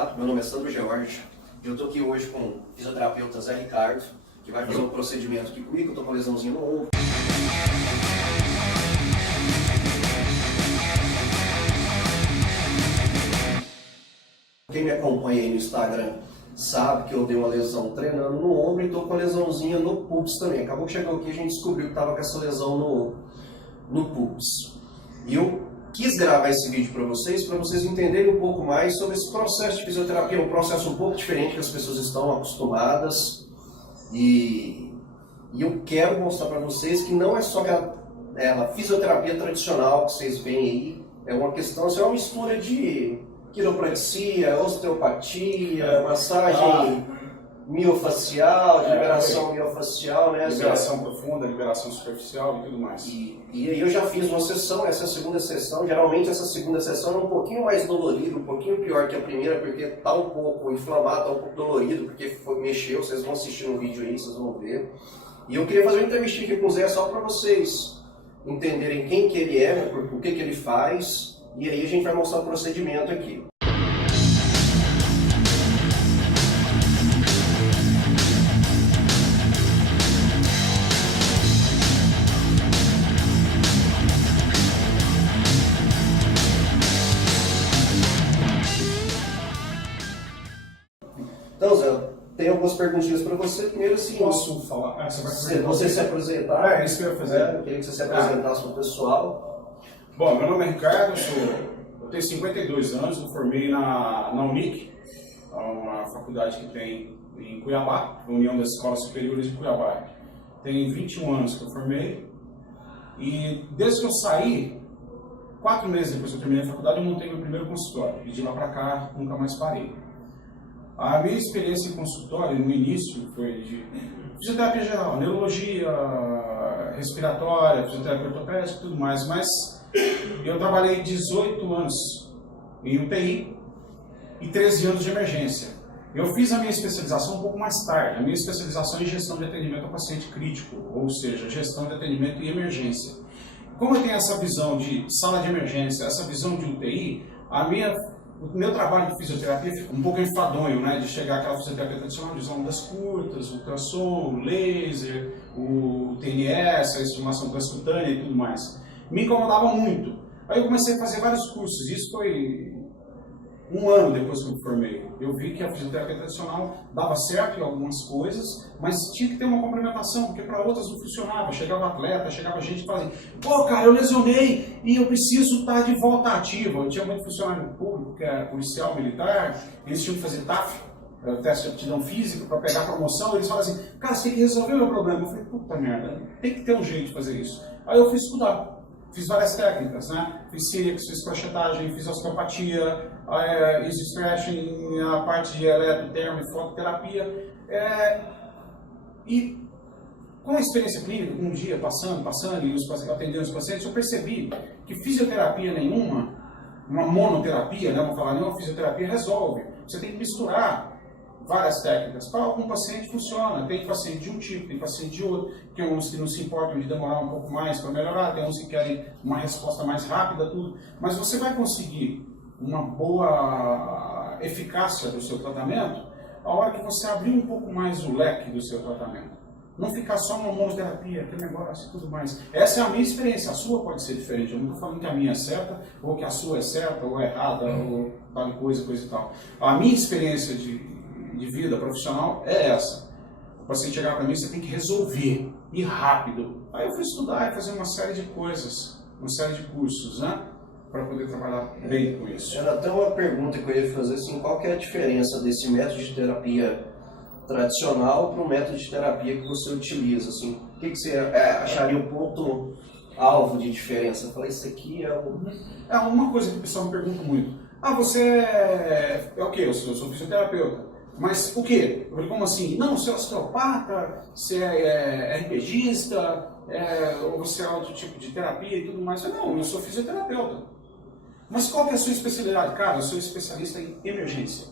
Olá, meu nome é Sandro George e eu estou aqui hoje com o fisioterapeuta Zé Ricardo, que vai fazer um procedimento aqui comigo. Eu estou com uma lesãozinha no ombro. Quem me acompanha aí no Instagram sabe que eu dei uma lesão treinando no ombro e estou com uma lesãozinha no pubis também. Acabou que chegou aqui e a gente descobriu que estava com essa lesão no pubis. E eu quis gravar esse vídeo para vocês entenderem um pouco mais sobre esse processo de fisioterapia. É um processo um pouco diferente que as pessoas estão acostumadas. E eu quero mostrar para vocês que não é só a fisioterapia tradicional que vocês veem aí. É uma questão, é uma mistura de quiropraxia, osteopatia, massagem miofacial, liberação miofacial, né? Liberação profunda, liberação superficial e tudo mais. E aí eu já fiz uma sessão, essa é a segunda sessão. Geralmente essa segunda sessão é um pouquinho mais dolorida, um pouquinho pior que a primeira, porque tá um pouco inflamado, tá um pouco dolorido, porque mexeu. Vocês vão assistir no vídeo aí, vocês vão ver. E eu queria fazer uma entrevista aqui com o Zé só para vocês entenderem quem que ele é, o que que ele faz, e aí a gente vai mostrar o procedimento aqui. Então, Zé, eu tenho algumas perguntinhas para você. Primeiro, assim, Posso falar? Você se apresentar. É isso que eu ia fazer. Eu queria que você se apresentasse para o pessoal. Bom, meu nome é Ricardo, eu tenho 52 anos, eu formei na Unic, uma faculdade que tem em Cuiabá, União das Escolas Superiores de Cuiabá. Tem 21 anos que eu formei e desde que eu saí, 4 meses depois que eu terminei a faculdade, eu montei meu primeiro consultório e de lá para cá nunca mais parei. A minha experiência em consultório, no início, foi de fisioterapia geral, neurologia, respiratória, fisioterapia ortopédica e tudo mais, mas eu trabalhei 18 anos em UTI e 13 anos de emergência. Eu fiz a minha especialização um pouco mais tarde, a minha especialização em gestão de atendimento ao paciente crítico, ou seja, gestão de atendimento e emergência. Como eu tenho essa visão de sala de emergência, essa visão de UTI, o meu trabalho de fisioterapia fica um pouco enfadonho, né? De chegar àquela fisioterapia tradicional de ondas curtas, ultrassom, laser, o TNS, a estimulação transcutânea e tudo mais. Me incomodava muito. Aí eu comecei a fazer vários cursos, isso foi 1 ano depois que eu me formei. Eu vi que a fisioterapia tradicional dava certo em algumas coisas, mas tinha que ter uma complementação, porque para outras não funcionava. Chegava atleta, chegava gente e falava assim: pô, cara, eu lesionei e eu preciso estar de volta ativa. Eu tinha muito funcionário público, que é policial, militar, eles tinham que fazer TAF, teste de aptidão física, para pegar promoção. Eles falavam assim: cara, você tem que resolver o meu problema. Eu falei: puta merda, tem que ter um jeito de fazer isso. Aí eu fui estudar. Fiz várias técnicas, né? Fiz sílex, fiz crochetagem, fiz osteopatia, easy stretching, a parte de eletrotermo e fototerapia. E com a experiência clínica, um dia passando e atendendo os pacientes, eu percebi que fisioterapia nenhuma, uma monoterapia, né? Vamos falar, nenhuma fisioterapia resolve. Você tem que misturar várias técnicas. Para algum paciente funciona, tem paciente de um tipo, tem paciente de outro, tem uns que não se importam de demorar um pouco mais para melhorar, tem uns que querem uma resposta mais rápida, tudo. Mas você vai conseguir uma boa eficácia do seu tratamento a hora que você abrir um pouco mais o leque do seu tratamento. Não ficar só uma monoterapia, aquele negócio e tudo mais. Essa é a minha experiência, a sua pode ser diferente. Eu não estou falando que a minha é certa, ou que a sua é certa, ou errada, ou tal coisa e tal. A minha experiência de vida profissional é essa. O paciente chegar para mim, você tem que resolver, e rápido. Aí eu fui estudar e fazer uma série de coisas, uma série de cursos, né? Para poder trabalhar bem com isso. Era até uma pergunta que eu ia fazer, assim, qual que é a diferença desse método de terapia tradicional para o método de terapia que você utiliza? Assim, o que você acharia o ponto alvo de diferença? Eu falei, isso aqui é o... É uma coisa que o pessoal me pergunta muito. Ah, você é o quê? Eu sou fisioterapeuta. Mas o quê? Eu falei, como assim? Não, você é osteopata, você é RPGista, ou você é outro tipo de terapia e tudo mais. Eu falei, não, eu sou fisioterapeuta. Mas qual que é a sua especialidade? Cara, eu sou especialista em emergência.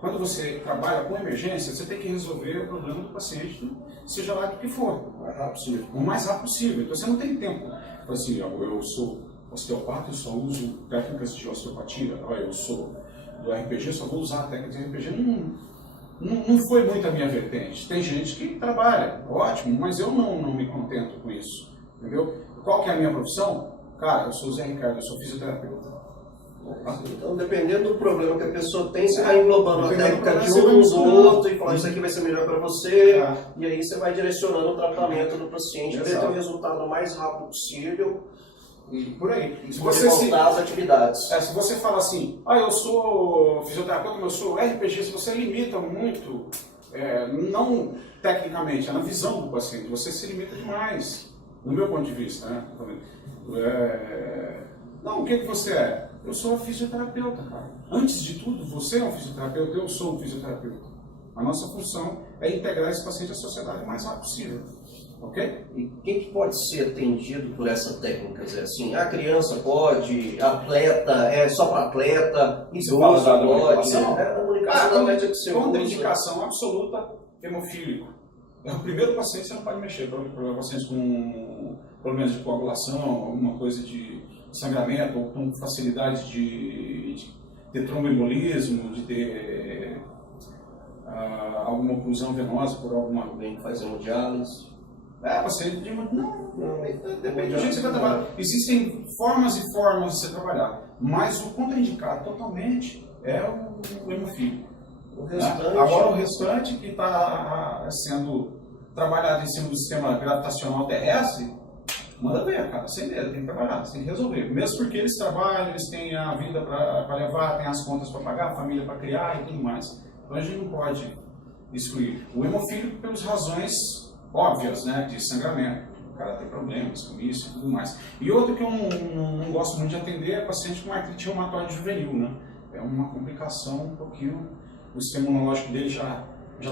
Quando você trabalha com emergência, você tem que resolver o problema do paciente, seja lá do que for. O mais rápido possível. O mais rápido possível. Então você não tem tempo. Assim, eu sou osteopata, eu só uso técnicas de osteopatia. Eu sou do RPG, só vou usar a técnica de RPG, não foi muito a minha vertente. Tem gente que trabalha, ótimo, mas eu não me contento com isso, entendeu? Qual que é a minha profissão? Cara, eu sou o Zé Ricardo, eu sou fisioterapeuta. Então, dependendo do problema que a pessoa tem, você vai englobando a técnica de um do outro e falando isso aqui vai ser melhor para você, e aí você vai direcionando o tratamento do paciente para ele ter o resultado mais rápido possível e por aí. E você voltar às atividades. Se você fala assim, eu sou fisioterapeuta, mas eu sou RPG, se você limita muito, não tecnicamente, é na visão do paciente, você se limita demais, no meu ponto de vista, né? Não, o que você é? Eu sou um fisioterapeuta, cara. Antes de tudo, você é um fisioterapeuta, eu sou um fisioterapeuta. A nossa função é integrar esse paciente à sociedade o mais rápido possível. Ok? E quem que pode ser atendido por essa técnica? Quer dizer, assim, a criança pode, atleta, é só para atleta, idoso pode. A comunicação da que você contraindicação absoluta, hemofílico. É o primeiro paciente que você não pode mexer. Para pacientes com problemas de coagulação, alguma coisa de sangramento, ou com facilidade de ter tromboembolismo, de ter alguma oclusão venosa por alguém que faz hemodiálise. Paciente de... Não, depende do jeito que você vai trabalhar. Existem formas e formas de você trabalhar, mas o contraindicado totalmente é o hemofílico. Agora o restante que está sendo trabalhado em cima do sistema gravitacional terrestre, manda ver, cara, sem medo, tem que trabalhar, tem que resolver. Mesmo porque eles trabalham, eles têm a vida para levar, têm as contas para pagar, a família para criar e tudo mais. Então a gente não pode excluir. O hemofílico pelas razões óbvias, né, de sangramento. O cara tem problemas com isso e tudo mais. E outro que eu não gosto muito de atender é paciente com artrite reumatoide juvenil, né? É uma complicação um pouquinho, o sistema imunológico dele já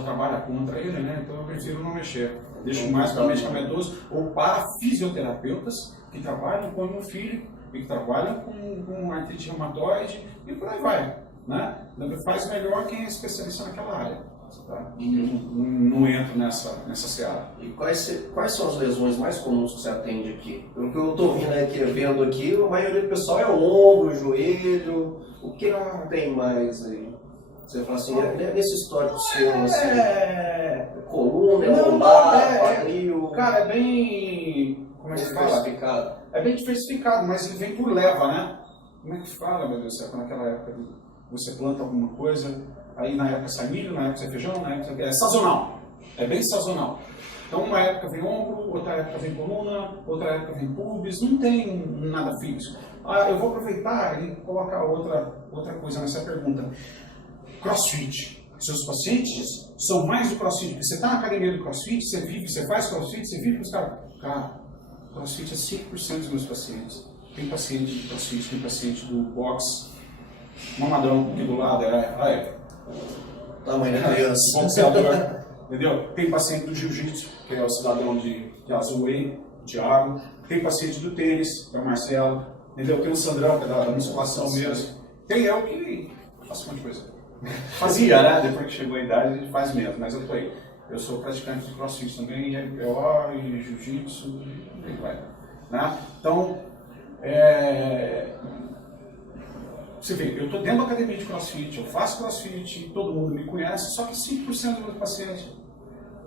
trabalha contra ele, né? Então eu prefiro não mexer. Deixo mais para medicamentoso ou para fisioterapeutas que trabalham com hemofílico e que trabalham com artrite reumatoide e por aí vai, né? Faz melhor quem é especialista naquela área. Tá? Não entro nessa seara. E quais são as lesões mais comuns que você atende aqui? Pelo que eu estou vendo aqui, a maioria do pessoal é o ombro, o joelho. O que tem mais aí? Você fala assim, nesse histórico seu, assim, coluna, lombar, quadril... Cara, é bem... Como é que fala? Diversificado. É bem diversificado, mas ele vem por leva, né? Como é que fala, meu Deus do céu, naquela época você planta alguma coisa, aí na época sai milho, na época sai feijão, na época é sazonal. É bem sazonal. Então, uma época vem ombro, outra época vem coluna, outra época vem pubis, não tem nada fixo. Eu vou aproveitar e colocar outra coisa nessa pergunta. CrossFit. Seus pacientes são mais do CrossFit. Você está na academia do CrossFit, você faz CrossFit, você vive com os caras. Cara, CrossFit é 5% dos meus pacientes. Tem paciente de CrossFit, tem paciente do boxe, mamadão aqui do lado, tamanho da criança. Boxeador, entendeu? Tem paciente do jiu-jitsu, que é o cidadão de azul aí, o Thiago. Tem paciente do tênis, que é o Marcelo, entendeu? Tem o Sandrão, que é da musculação mesmo. Tem eu que faço um monte de coisa. Fazia, né? Depois que chegou a idade, a gente faz mesmo, mas eu tô aí. Eu sou praticante de CrossFit também, LPO e Jiu-Jitsu, e vai. Né? Então, você vê, eu estou dentro da academia de CrossFit, eu faço CrossFit, todo mundo me conhece, só que 5% dos meus pacientes,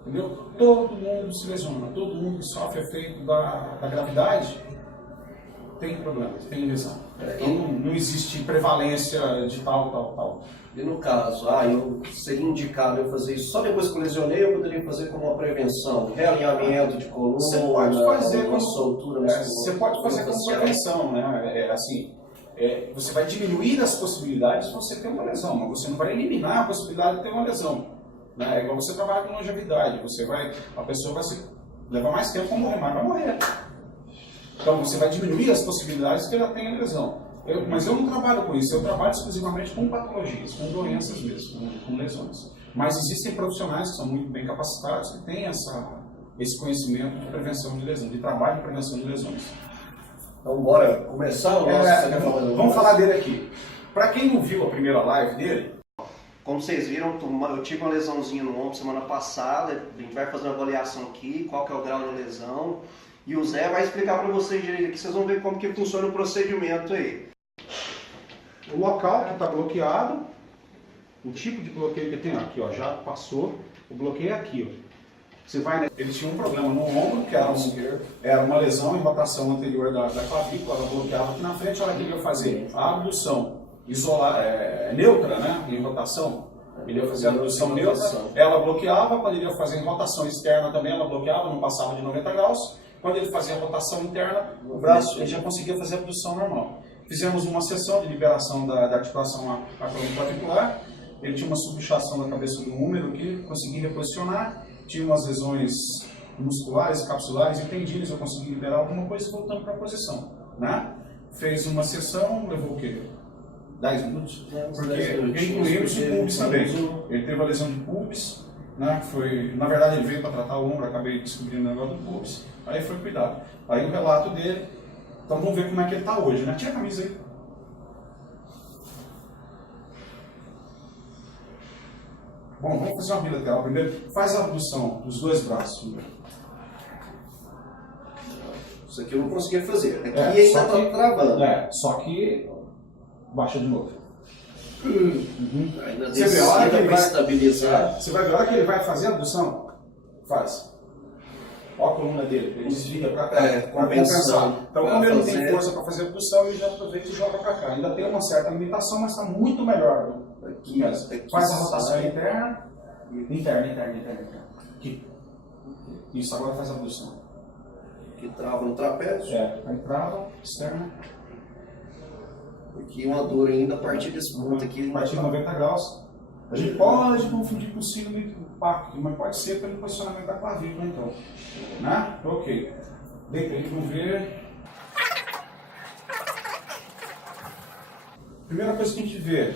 entendeu? Todo mundo se lesiona, todo mundo que sofre efeito da gravidade tem problemas, tem lesão. Então não existe prevalência de tal. E no caso, eu seria indicado eu fazer isso só depois que eu lesionei, eu poderia fazer como uma prevenção, realinhamento de coluna, você pode fazer uma soltura muscular. Você pode fazer como prevenção, né? Você vai diminuir as possibilidades de você ter uma lesão, mas você não vai eliminar a possibilidade de ter uma lesão. Né? É igual você trabalhar com longevidade, a pessoa vai levar mais tempo para morrer, mas vai morrer. Então você vai diminuir as possibilidades que ela tenha lesão. Mas eu não trabalho com isso, eu trabalho exclusivamente com patologias, com doenças mesmo, com lesões. Mas existem profissionais que são muito bem capacitados que têm esse conhecimento de prevenção de lesão, de trabalho de prevenção de lesões. Então bora começar o nosso... Vamos falar dele aqui. Para quem não viu a primeira live dele... Como vocês viram, eu tive uma lesãozinha no ombro semana passada, a gente vai fazer uma avaliação aqui, qual que é o grau de lesão. E o Zé vai explicar para vocês direito aqui, vocês vão ver como que funciona o procedimento aí. o local que está bloqueado, o tipo de bloqueio que tem aqui, ó, já passou, o bloqueio é aqui, ó. Você vai, ele tinha um problema no ombro, que era uma lesão em rotação anterior da clavícula, ela bloqueava aqui na frente, ela queria fazer a abdução neutra, né, em rotação. Ele ia fazer a abdução neutra, ela bloqueava, quando ele ia fazer em rotação externa também, ela bloqueava, não passava de 90 graus. Quando ele fazia a rotação interna, o braço ele já conseguia fazer a abdução normal. Fizemos uma sessão de liberação da articulação acromioclavicular. Ele tinha uma subluxação da cabeça do húmero que consegui reposicionar. Tinha umas lesões musculares, capsulares e tendines, eu consegui liberar alguma coisa voltando para a posição, né? Fez uma sessão, levou o quê? 10 minutos? Porque incluímos o pubis também. Ele teve a lesão de pubis, né? Foi, na verdade ele veio para tratar o ombro, acabei descobrindo o negócio do pubis, aí foi cuidado. Aí o relato dele, então vamos ver como é que ele está hoje, né? Tira a camisa aí. Bom, vamos fazer uma bilateral primeiro. Faz a abdução dos dois braços. Isso aqui eu não conseguia fazer. Aqui ainda está travando. Só que baixa de novo. Ainda descida para estabilizar. Você vai ver a hora que ele vai fazer a abdução. Faz. Olha a coluna dele. Ele desvia para cá. Para compensar. Então, como ele não tem força para fazer a abdução, ele já aproveita e joga para cá. Ainda tem uma certa limitação, mas está muito melhor. Aqui faz a rotação interna. Interna. Aqui. Isso, agora faz a abdução. Aqui trava no trapézio. Aí trava, externa. Aqui uma dor ainda a partir desse ponto aqui. A partir de 90 graus. A gente pode confundir com o síndrome do pacto, mas pode ser pelo posicionamento da clavícula, então. Né? Ok. Deita aí, vamos ver. Primeira coisa que a gente vê,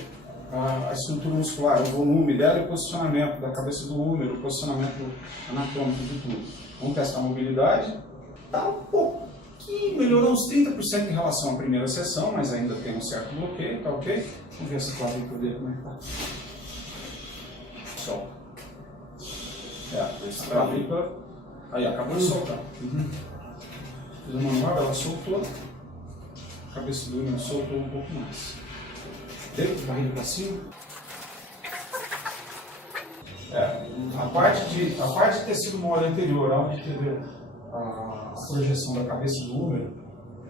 a estrutura muscular, o volume dela e o posicionamento da cabeça do húmero, o posicionamento anatômico de tudo. Vamos testar a mobilidade. Tá um pouquinho, melhorou uns 30% em relação à primeira sessão, mas ainda tem um certo bloqueio, tá ok? Vamos ver essa clavícula dele como é que tá. Solta. A clavícula. Aí, acabou de soltar. Fiz uma manobra, ela soltou. A cabeça do húmero soltou um pouco mais. Dentro, barriga para cima. A parte de tecido mole anterior, onde teve a projeção da cabeça do húmero,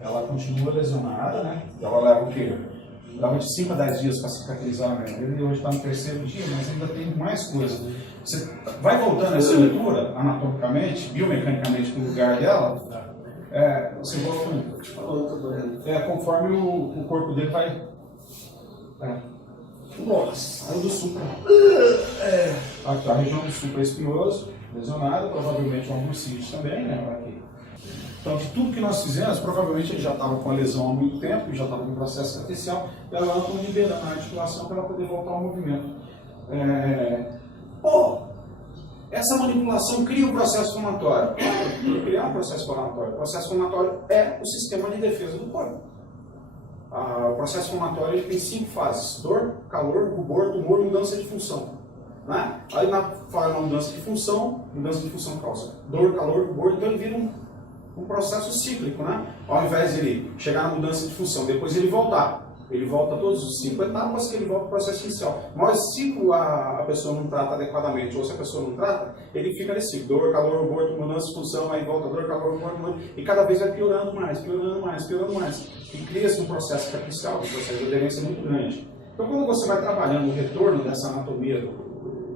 ela continua lesionada, né? Ela leva o quê? Leva de 5 a 10 dias para cicatrizar, né? Ele hoje está no 3º dia, mas ainda tem mais coisa. Você vai voltando a estrutura anatomicamente, biomecanicamente no lugar dela, você volta conforme o corpo dele vai. Nossa, aí do supra. Aqui, a região do supra espinhoso, lesionada, provavelmente um bursite também, né? Aqui. Então, de tudo que nós fizemos, provavelmente ele já estava com a lesão há muito tempo, já estava com processo artificial, e ela estava liberando a articulação para ela poder voltar ao movimento. Essa manipulação cria um processo inflamatório. Para criar um processo inflamatório, o processo inflamatório é o sistema de defesa do corpo. O processo inflamatório tem 5 fases: dor, calor, rubor, tumor e mudança de função. Né? Aí na mudança de função causa dor, calor, rubor, então ele vira um processo cíclico, né? Ao invés de ele chegar na mudança de função, depois ele voltar. Ele volta todos os 5 etapas que ele volta para o processo inicial. Mas se a pessoa não trata adequadamente, ou se a pessoa não trata, ele fica nesse ciclo: dor, calor, rubor, mudança de função, aí volta dor, calor, rubor, e cada vez vai piorando mais. E cria-se um processo artificial, um processo de aderência muito grande. Então, quando você vai trabalhando o retorno dessa anatomia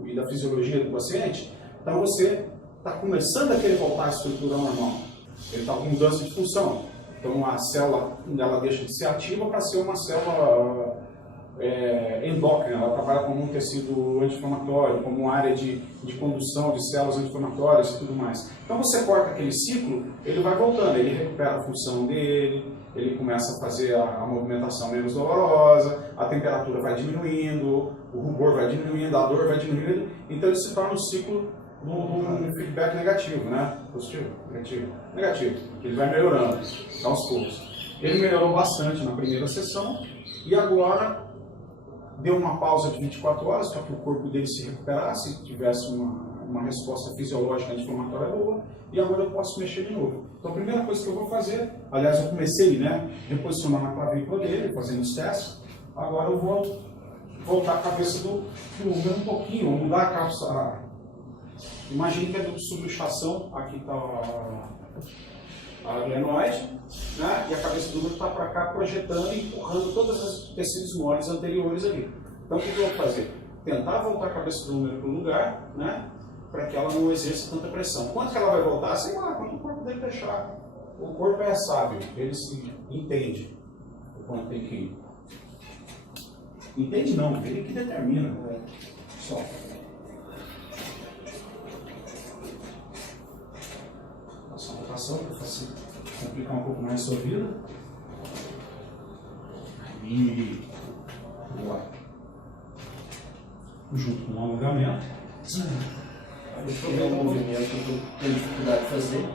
e da fisiologia do paciente, então você está começando a querer voltar à estrutura normal. Ele está com mudança de função. Então a célula ela deixa de ser ativa para ser uma célula endócrina. Ela trabalha como um tecido anti-inflamatório, como uma área de condução de células anti-inflamatórias e tudo mais. Então você corta aquele ciclo, ele vai voltando, ele recupera a função dele, ele começa a fazer a movimentação menos dolorosa, a temperatura vai diminuindo, o rubor vai diminuindo, a dor vai diminuindo, então ele se torna um ciclo no feedback negativo, né? Positivo? Negativo. Ele vai melhorando aos poucos. Ele melhorou bastante na primeira sessão e agora deu uma pausa de 24 horas para que o corpo dele se recuperasse, tivesse uma resposta fisiológica anti-inflamatória boa, e agora eu posso mexer de novo. Então a primeira coisa que eu vou fazer, aliás eu comecei, né, reposicionando a clavícula dele, fazendo os testes, Agora eu vou voltar a cabeça do úmero um pouquinho, mudar a cápsula. Imagine que é do subluxação, aqui está a glenoide, né? E a cabeça do úmero está para cá, projetando e empurrando todos os tecidos moles anteriores ali. Então o que eu vou fazer? Tentar voltar a cabeça do úmero para o lugar, né? Para que ela não exerça tanta pressão. Quanto que ela vai voltar? Sei lá, quando o corpo dele deixar. O corpo é sábio, ele se entende quando tem que ir. Entende não, ele que determina. Né? Só. Passar uma rotação para complicar um pouco mais a sua vida. Aí, boa. Junto com o alongamento. Deixa eu ver o movimento que eu tenho dificuldade de fazer.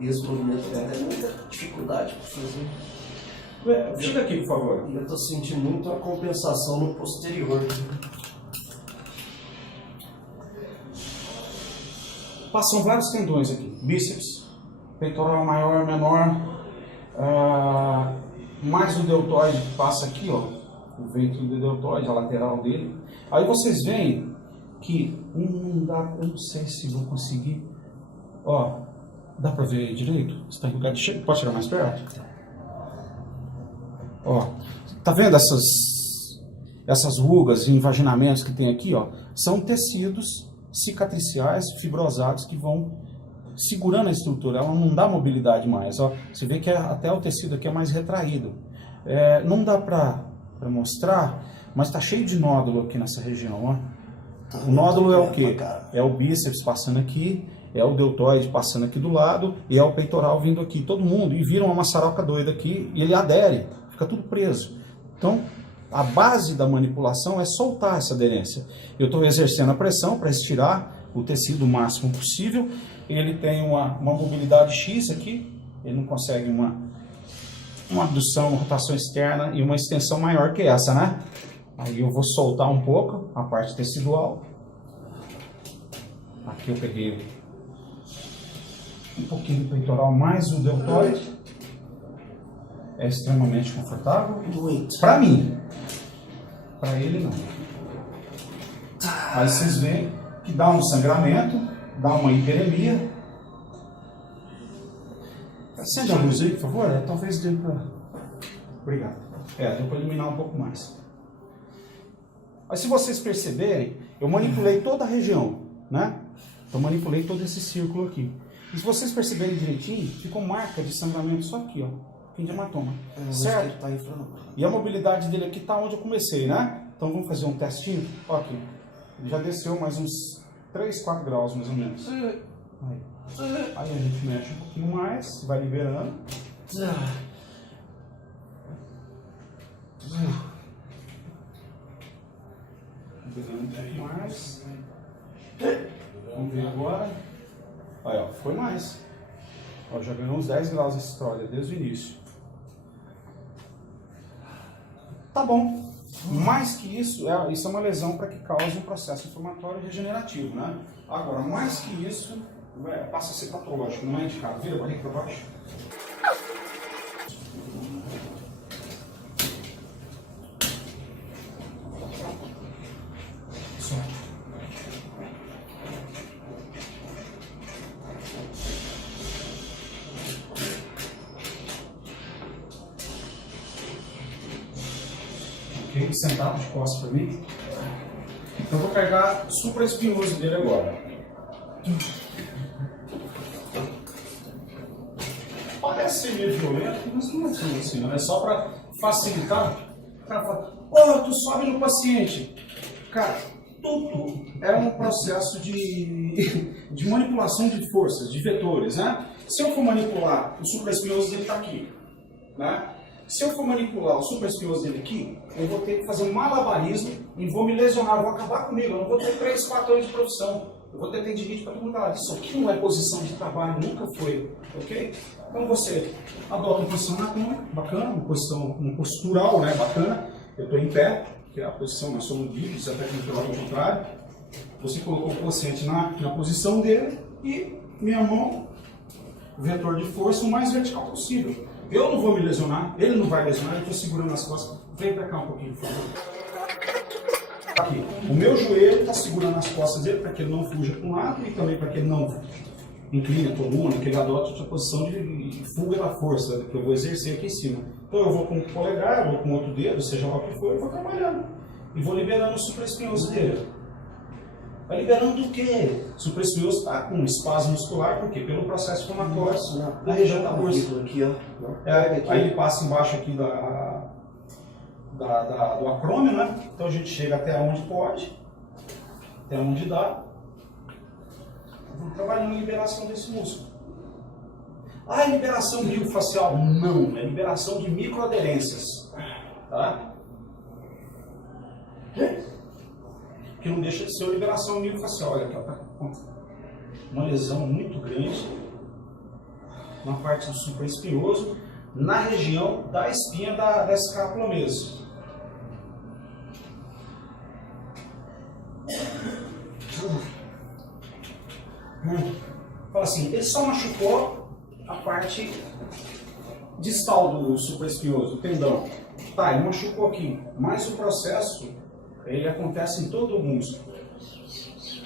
E esse movimento tem até muita dificuldade para fazer. Chega aqui, por favor. E eu estou sentindo muito a compensação no posterior. Passam vários tendões aqui. Bíceps, peitoral maior, menor. Mais o deltoide passa aqui, ó. O ventro do deltoide, a lateral dele. Aí vocês veem que não dá, eu não sei se vou conseguir. Ó, dá pra ver direito? Você tá em lugar de cheiro? Pode chegar mais perto? Ó, tá vendo essas rugas e invaginamentos que tem aqui, ó? São tecidos cicatriciais, fibrosados que vão segurando a estrutura. Ela não dá mobilidade mais, ó. Você vê que até o tecido aqui é mais retraído. Não dá pra mostrar, mas tá cheio de nódulo aqui nessa região, ó. O nódulo é o quê? É o bíceps passando aqui, é o deltoide passando aqui do lado e é o peitoral vindo aqui, todo mundo, e vira uma maçaroca doida aqui e ele adere, fica tudo preso. Então, a base da manipulação é soltar essa aderência. Eu estou exercendo a pressão para estirar o tecido o máximo possível. Ele tem uma mobilidade X aqui, ele não consegue uma abdução, uma rotação externa e uma extensão maior que essa, né? Aí eu vou soltar um pouco a parte tecidual. Aqui eu peguei um pouquinho do peitoral mais o deltoide. É extremamente confortável. Para mim. Para ele não. Aí vocês veem que dá um sangramento, dá uma hiperemia. Acende a luz aí, por favor. Talvez dê para... Obrigado. Deu para iluminar um pouco mais. Mas se vocês perceberem, eu manipulei toda a região, né? Eu manipulei todo esse círculo aqui. E se vocês perceberem direitinho, ficou marca de sangramento só aqui, ó. Fim de hematoma. Certo? Tá E a mobilidade dele aqui tá onde eu comecei, né? Então vamos fazer um testinho. Ó aqui. Ele já desceu mais uns 3, 4 graus, mais ou menos. Aí a gente mexe um pouquinho mais, vai liberando. Liberando um pouco mais. Vamos ver agora. Aí, ó, foi mais. Ó, já ganhou uns 10 graus essa história desde o início. Tá bom. Mais que isso, isso é uma lesão para que cause um processo inflamatório regenerativo, né? Agora, mais que isso, passa a ser patológico, não é indicado. Vira a barriga para baixo. Só. Ok? Sentado de costas para mim. Então, eu vou pegar o supraespinhoso dele agora. Parece ser meio violento, mas não é assim, não. É só para facilitar. O cara fala, tu sobe no paciente. Cara, tudo é um processo de manipulação de forças, de vetores, né? Se eu for manipular, o supraespinhoso dele está aqui, né? Se eu for manipular o supraespinhoso dele aqui, eu vou ter que fazer um malabarismo e vou me lesionar, vou acabar comigo. Eu não vou ter 3, 4 anos de profissão. Eu vou ter tendinite para todo mundo. Isso aqui não é posição de trabalho, nunca foi, ok? Então você adota uma posição anatômica, bacana, uma postural, né, bacana. Eu estou em pé, que é a posição, nós somos livres, até que pelo contrário. Você colocou o paciente na posição dele e minha mão, vetor de força o mais vertical possível. Eu não vou me lesionar, ele não vai lesionar, eu estou segurando as costas Vem pra cá um pouquinho, por favor. Aqui, o meu joelho está segurando as costas dele para que ele não fuja para um lado e também para que ele não incline a coluna, que ele adote a posição de fuga da força que eu vou exercer aqui em cima. Então eu vou com o polegar, eu vou com o outro dedo, seja lá o que for, eu vou trabalhando. E vou liberando o supraespinhoso dele. Vai liberando do quê? O supraespinhoso está com espasmo muscular, por quê? Pelo processo inflamatório na região da bursa. Aqui, ó. Aí ele passa embaixo aqui do acrômio, né? Então a gente chega até onde pode, até onde dá. Vamos trabalhando a liberação desse músculo. Ah, é liberação miofascial? Não, é liberação de microaderências. Tá? Que não deixa de ser uma liberação miofascial. Olha aqui, ó, tá com uma lesão muito grande na parte do supraespinhoso, na região da espinha da escápula mesmo. Fala assim, ele só machucou a parte distal do supraespinhoso, o tendão. Tá, ele machucou aqui, mas o processo ele acontece em todo o músculo.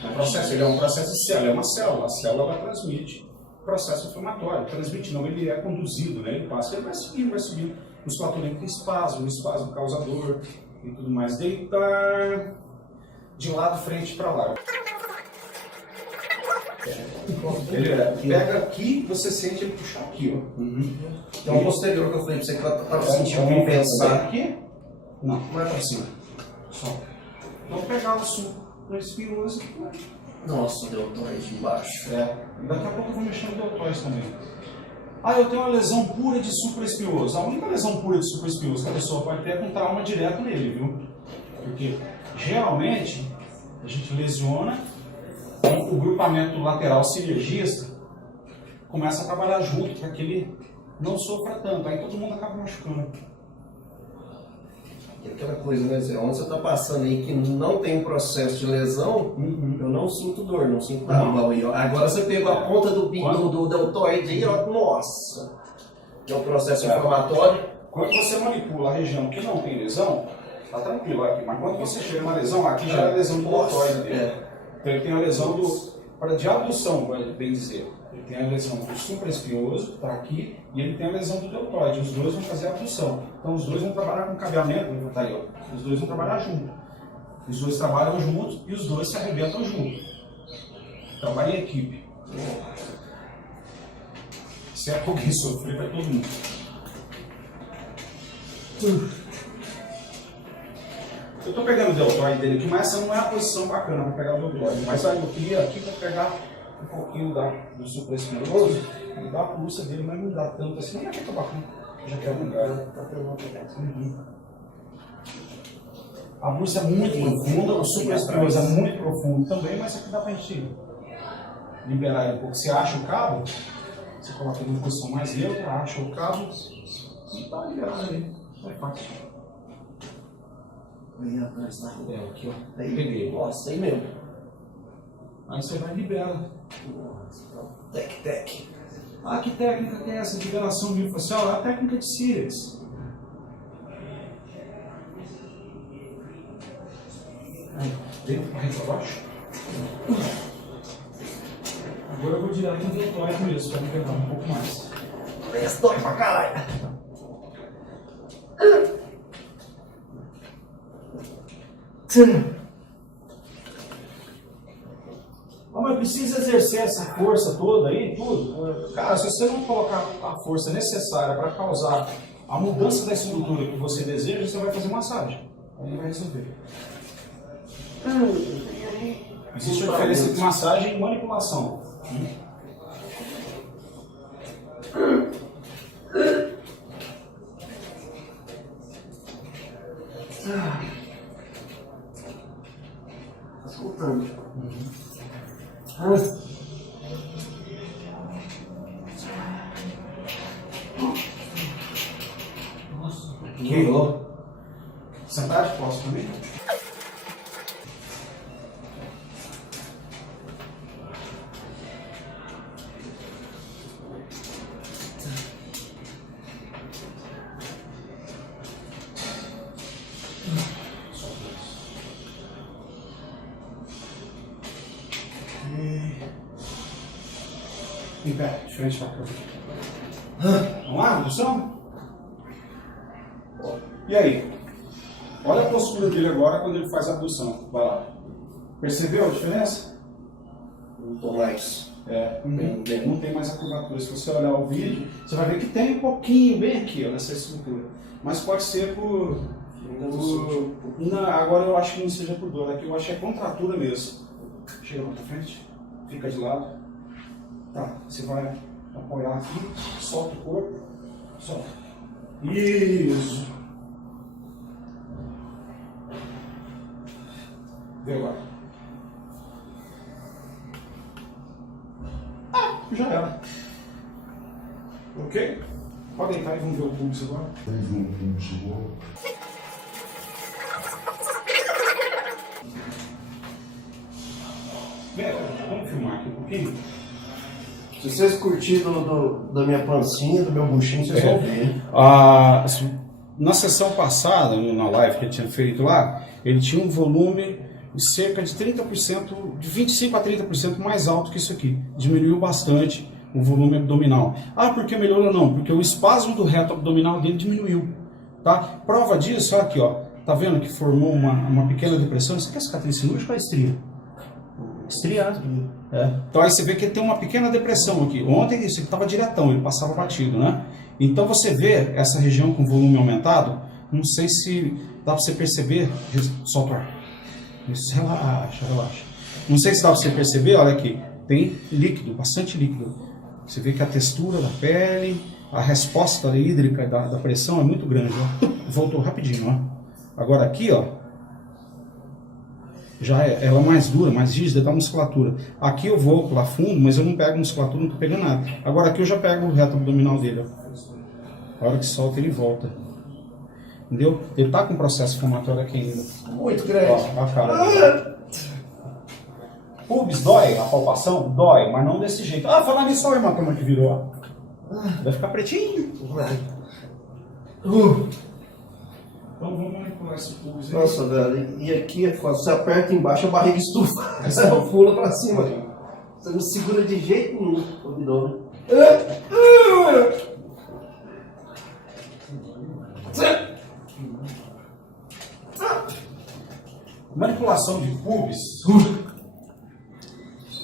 O processo, ele é um processo de célula, é uma célula. A célula ela transmite processo inflamatório. Transmite não, ele é conduzido, né? Ele passa, ele vai subindo, vai subindo. Musculatura entra em espasmo, espasmo causa dor e tudo mais. Deitar de lado, frente para lá. Ele pega aqui, você sente ele puxar aqui, ó. Então o posterior que eu falei pra você que estava sentindo Vamos compensar. aqui? Não, vai para cima. Só. Vamos pegar o supraespinhoso aqui. Nossa, deu deltoide embaixo. Daqui a pouco eu vou mexer no deltoide também. Ah, eu tenho uma lesão pura de supraespinhoso. A única lesão pura de supraespinhoso que a pessoa pode ter é com trauma direto nele, viu? Porque geralmente a gente lesiona e o grupamento lateral sinergista começa a trabalhar junto para que ele não sofra tanto. Aí todo mundo acaba machucando. E aquela coisa, né, Zé? Onde você está passando aí que não tem um processo de lesão, eu não sinto dor, não sinto nada. Agora você pegou a ponta do deltoide aí, ó, nossa! Que é um processo inflamatório. Quando você manipula a região que não tem lesão, tá tranquilo aqui, mas quando você chega na lesão, aqui já é a lesão do deltoide dele. Então ele tem a lesão de abdução, bem dizer. Ele tem a lesão do supraespinhoso, está aqui, e ele tem a lesão do deltoide. Os dois vão fazer a abdução. Então os dois vão trabalhar com cabeamento, tá aí, ó. Os dois vão trabalhar junto. Os dois trabalham juntos e os dois se arrebentam juntos. Trabalha em equipe. Se é alguém sofrer, vai todo mundo. Eu estou pegando o deltoide dele aqui, mas essa não é a posição bacana para pegar o deltoide. Mas aí eu queria aqui para pegar um pouquinho do supraespinhoso e dar a pulsa dele, mas não dá tanto assim. Não é que tá bacana. Já quero lugar. A bursa é muito profunda, o supraespinhoso é muito profundo também, mas aqui dá para a gente liberar ele um pouco. Você acha o cabo, você coloca ele em posição mais neutra, acha o cabo e está liberado ali. É fácil. Aí atrás da rua. Aqui, ó. Aí, Peguei. nossa, aí mesmo. Aí você vai e libera. Nossa, tec. Ah, que técnica que é essa de liberação miofascial? É a técnica de Sirius. Aí, dentro para para baixo. Agora eu vou direto no deltoide mesmo, para me pegar um pouco mais. Esse dói pra caralho. Mas precisa exercer essa força toda aí, tudo? Cara, se você não colocar a força necessária para causar a mudança da estrutura que você deseja, você vai fazer massagem. Aí vai resolver. Existe a diferença entre massagem e manipulação. Escutando. Queimou. Sentar de posso também? Em pé, de frente pra cá. Vamos lá, abdução? E aí? Olha a postura dele agora quando ele faz a abdução. Vai lá. Percebeu a diferença? Não tô mais. Não tem mais a curvatura. Se você olhar o vídeo, você vai ver que tem um pouquinho bem aqui, ó, nessa estrutura. Mas pode ser por... Não, agora eu acho que não seja por dor, aqui eu acho que é contratura mesmo. Chega lá pra frente, fica de lado. Tá, você vai apoiar aqui, solta o corpo, solta. Isso. Vê agora. Já era. Ok? Pode deitar e vamos ver o pulso agora. Vamos filmar aqui um pouquinho? Se vocês curtiram da minha pancinha, do meu buchinho, vocês vão ver. Na sessão passada, na live que ele tinha feito lá, ele tinha um volume de cerca de 30%, de 25% a 30% mais alto que isso aqui. Diminuiu bastante o volume abdominal. Ah, por que melhorou? Não, porque o espasmo do reto abdominal dele diminuiu. Tá? Prova disso, olha aqui, ó. Tá vendo que formou uma pequena depressão? Isso aqui é cicatriz cirúrgica ou é estria? Estriado. Então aí você vê que ele tem uma pequena depressão aqui. Ontem isso estava diretão, ele passava batido, né? Então você vê essa região com volume aumentado, não sei se dá para você perceber. Solta o ar. Isso, relaxa, relaxa. Não sei se dá para você perceber, olha aqui, tem líquido, bastante líquido. Você vê que a textura da pele, a resposta hídrica da pressão é muito grande, ó. Voltou rapidinho, ó. Agora aqui, ó, já ela é mais dura, mais rígida da musculatura. Aqui eu vou lá fundo, mas eu não pego musculatura, não tô pegando nada. Agora aqui eu já pego o reto abdominal dele, ó. A hora que solta ele volta. Entendeu? Ele tá com processo inflamatório aqui ainda. Muito grande. Ó, a cara dele. Pubis dói, a palpação? Dói, mas não desse jeito. Ah, falar nisso, olha a hematoma que virou, ó. Vai ficar pretinho. Então vamos manipular esse pubis aí. Nossa, velho, e aqui, quando você aperta embaixo, a barriga estufa. Você pula pra cima. Você não segura de jeito nenhum o abdômen. Manipulação de pubis.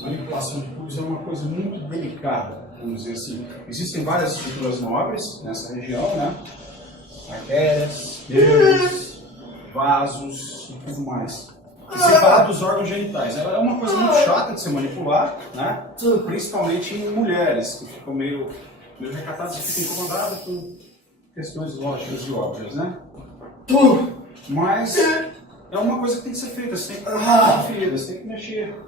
Manipulação de pubis é uma coisa muito delicada, vamos dizer assim. Existem várias estruturas nobres nessa região, né? Artérias, nervos, vasos e tudo mais. E sem falar dos órgãos genitais. Ela é uma coisa muito chata de se manipular, né? Principalmente em mulheres, que ficam meio recatadas e ficam incomodadas com questões lógicas e óbvias, né? Mas é uma coisa que tem que ser feita, você tem que tratar a ferida, você tem que mexer.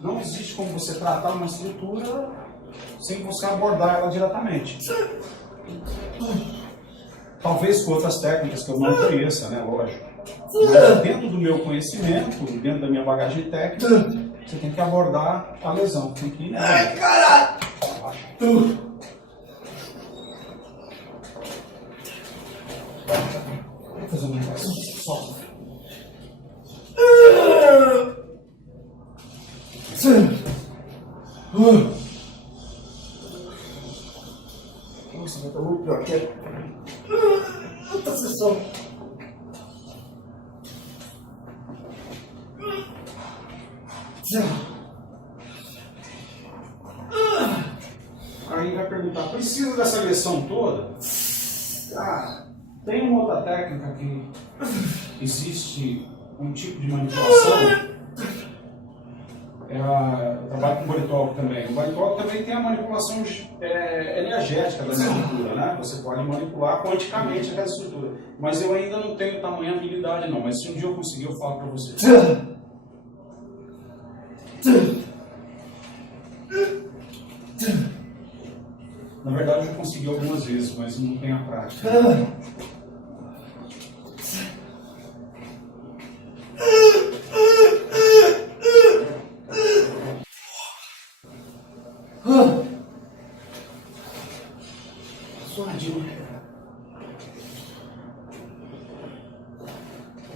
Não existe como você tratar uma estrutura sem você abordar ela diretamente. Talvez com outras técnicas que eu não conheça, né? Lógico. Mas dentro do meu conhecimento, dentro da minha bagagem técnica, você tem que abordar a lesão. Tem que ir. Ai, caralho! Vou fazer um negócio. Solta. Nossa, mas tá muito pior que é. Outra sessão. Aí vai perguntar, precisa dessa lição toda? Tem uma outra técnica que existe um tipo de manipulação. Eu trabalho com baritólogo também. O baritólogo também tem a manipulação energética da estrutura, né? Você pode manipular quanticamente aquela estrutura. Mas eu ainda não tenho tamanha habilidade não, mas se um dia eu conseguir eu falo para você. Na verdade eu já consegui algumas vezes, mas não tenho a prática.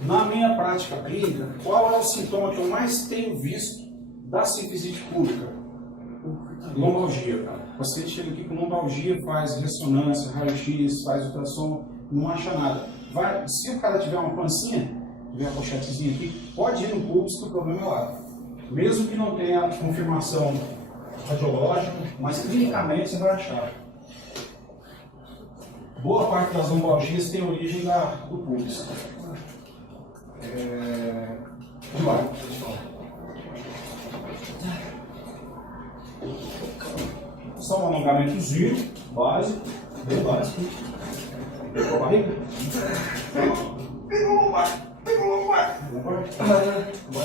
Na minha prática clínica, qual é o sintoma que eu mais tenho visto da sinfisite pública? Lombalgia, cara. O paciente chega aqui com lombalgia, faz ressonância, raio-x, faz ultrassom, não acha nada. Se o cara tiver uma pancinha, tiver uma pochetezinha aqui, pode ir no público que o problema é lá. Mesmo que não tenha confirmação radiológica, mas clinicamente você vai achar. Boa parte das lombalgias tem origem do público. Vamos lá. Só um alongamentozinho, básico, bem básico. Pegou a barriga? Pegou o lombar. Pegou o lombar. Agora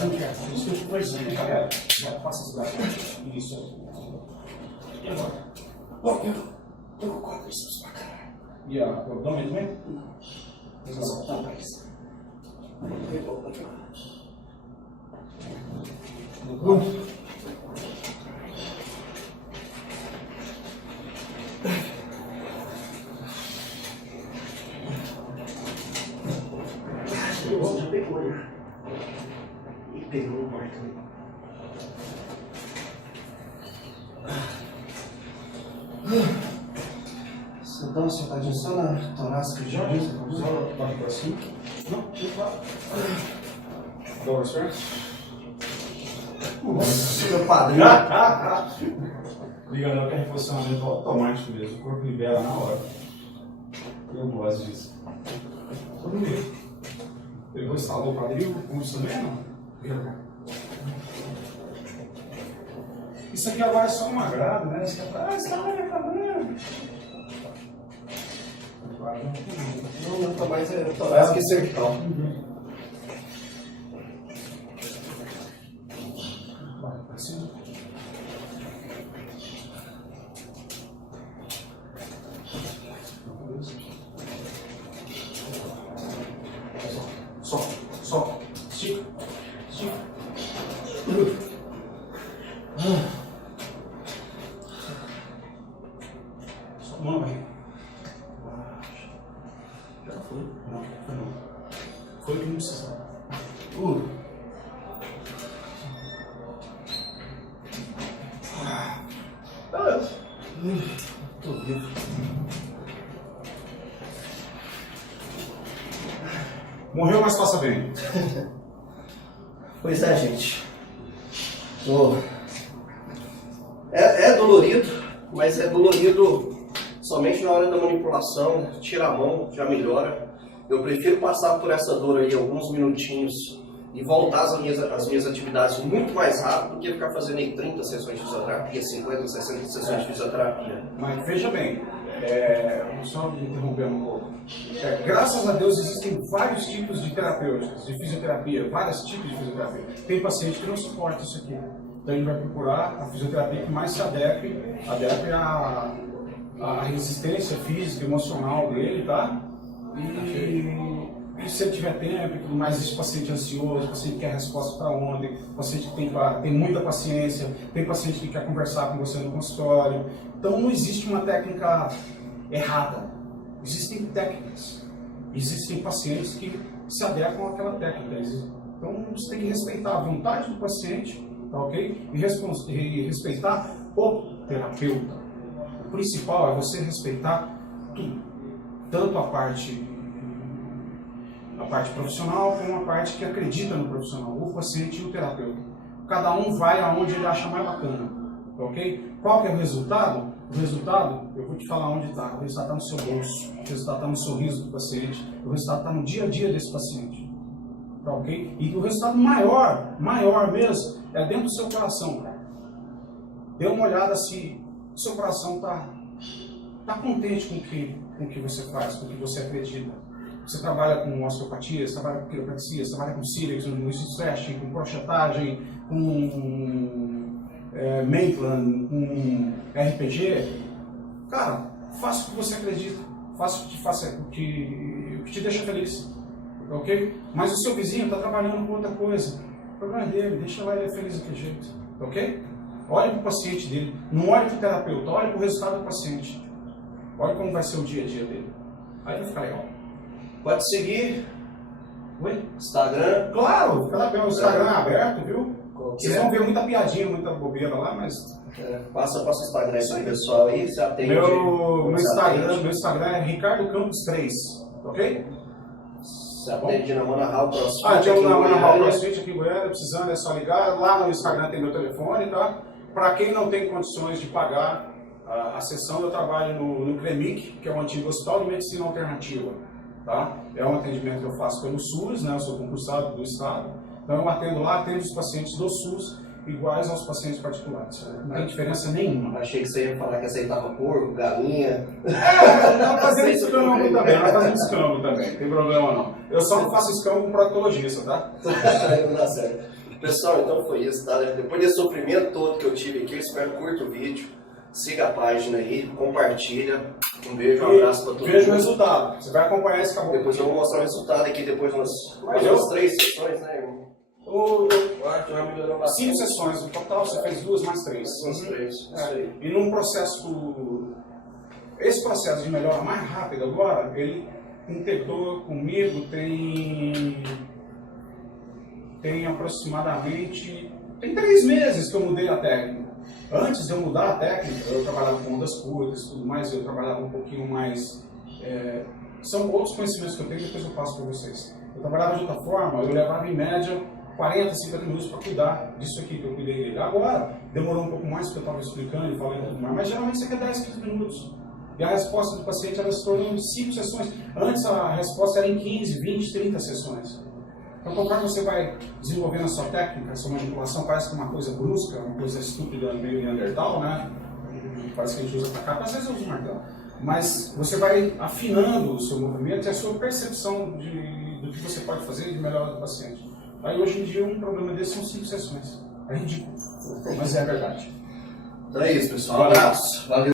não quer. Isso que eu estou fazendo, galera. Já passa esse braço. Isso. E agora? Tô com o quadríceps pra caralho. E o abdômen também? Vamos soltar pra isso. Já pegou, né? E pegou o quarto. Então, você tá de só na torácica de Jorge? Só bate pra cima. Não, não vai. Dobra as pernas. Nossa, meu padrinho. Liga não, que é reposicionamento automático mesmo. O corpo libera na hora. Eu gosto disso. Pegou, instalou o quadril, o pulso também, não? Isso aqui agora é só um agrado, né? Você tá me reclamando. Não tá mais torácica e cervical. Vai, pra cima. Só. Estica. Só mão aí. Já foi? Não, foi não. Foi o que não precisava. Tô vivo. Morreu, mas passa bem. Pois é, gente. É dolorido, mas é dolorido somente na hora da manipulação. Tira a mão, já melhora. Eu prefiro passar por essa dor aí alguns minutinhos e voltar às minhas atividades muito mais rápido do que ficar fazendo aí 30 sessões de fisioterapia, 50, 60 sessões de fisioterapia. Mas veja bem, só me interrompendo um pouco. Graças a Deus existem vários tipos de terapêuticas, de fisioterapia, vários tipos de fisioterapia. Tem paciente que não suporta isso aqui. Então ele vai procurar a fisioterapia que mais se adeque à resistência física, emocional dele, tá? E se ele tiver tempo e tudo mais, esse paciente ansioso, paciente que quer resposta para ontem, paciente que tem muita paciência, tem paciente que quer conversar com você no consultório. Então não existe uma técnica errada, existem técnicas, existem pacientes que se adequam àquela técnica. Então você tem que respeitar a vontade do paciente, tá ok? E respeitar o terapeuta. O principal é você respeitar tudo, tanto a parte profissional como a parte que acredita no profissional, o paciente e o terapeuta. Cada um vai aonde ele acha mais bacana, ok? Qual que é o resultado? O resultado, eu vou te falar onde está. O resultado está no seu bolso, o resultado está no sorriso do paciente, o resultado está no dia a dia desse paciente, tá ok? E o resultado maior mesmo, é dentro do seu coração, cara. Dê uma olhada se o seu coração está contente com o que você faz, com o que você acredita. Você trabalha com osteopatia, você trabalha com quiropraxia, você trabalha com sílex, com stretching, com crochetagem, com Maitland, com RPG. Cara, faça o que você acredita, faça o que te deixa feliz, ok? Mas o seu vizinho está trabalhando com outra coisa, o problema é dele, deixa lá ele feliz daquele jeito, ok? Olhe para o paciente dele, não olhe para o terapeuta, olhe para o resultado do paciente, olhe como vai ser o dia a dia dele, aí vai ficar legal. Pode seguir Oi? Instagram? Claro, fica lá, o Instagram é aberto, viu? Qual que Vocês é? vão ver muita piadinha, muita bobeira lá, mas... Passa o Instagram aí pro pessoal aí, você atende. Meu atende. Instagram é Ricardo Campos 3, ok? Você atende na Manaus CrossFit. Tinha aqui em uma Goiânia. CrossFit aqui em Goiânia, precisando, é só ligar. Lá no Instagram tem meu telefone, tá? Para quem não tem condições de pagar a sessão, eu trabalho no CREMIC, que é o antigo Hospital de Medicina Alternativa, tá? É um atendimento que eu faço pelo SUS, né? Eu sou concursado do Estado. Então eu atendo lá, atendo os pacientes do SUS iguais aos pacientes particulares. Não tem diferença nenhuma. Achei que você ia falar que aceitava porco, galinha. Tá fazendo escambo também, tá fazendo escambo também, não tem problema não. Eu só não faço escambo com proctologista, tá? Não dá certo. Pessoal, então foi isso, tá? Depois desse sofrimento todo que eu tive aqui, eu espero que curta o vídeo, siga a página aí, compartilha. Um beijo, um abraço pra todo mundo. Veja o resultado. Você vai acompanhar esse caboclo. Depois eu vou mostrar o resultado aqui, depois umas 3 sessões, né, irmão? Já melhorou bastante. 5 sessões, no total você fez 2 mais 3. Umas 3, isso aí. E num processo, esse processo de melhora mais rápido agora, ele integrou comigo tem aproximadamente, tem 3 meses que eu mudei a técnica. Antes de eu mudar a técnica, eu trabalhava com ondas curtas e tudo mais, eu trabalhava um pouquinho mais, são outros conhecimentos que eu tenho, depois eu passo para vocês. Eu trabalhava de outra forma, eu levava em média 40, 50 minutos para cuidar disso aqui que eu cuidei dele. Agora, demorou um pouco mais porque eu estava explicando e falando tudo mais, mas geralmente você quer 10, 15 minutos. E a resposta do paciente ela se tornou em 5 sessões. Antes a resposta era em 15, 20, 30 sessões. Então, conforme você vai desenvolvendo a sua técnica, a sua manipulação, parece que é uma coisa brusca, uma coisa estúpida, meio Neandertal, né? Parece que a gente usa tacata, às vezes eu uso martelo. Mas você vai afinando o seu movimento e a sua percepção do que você pode fazer de melhora do paciente. Aí hoje em dia um problema desse são 5 sessões. É ridículo, mas é verdade. Então é isso, pessoal. Um abraço. Valeu.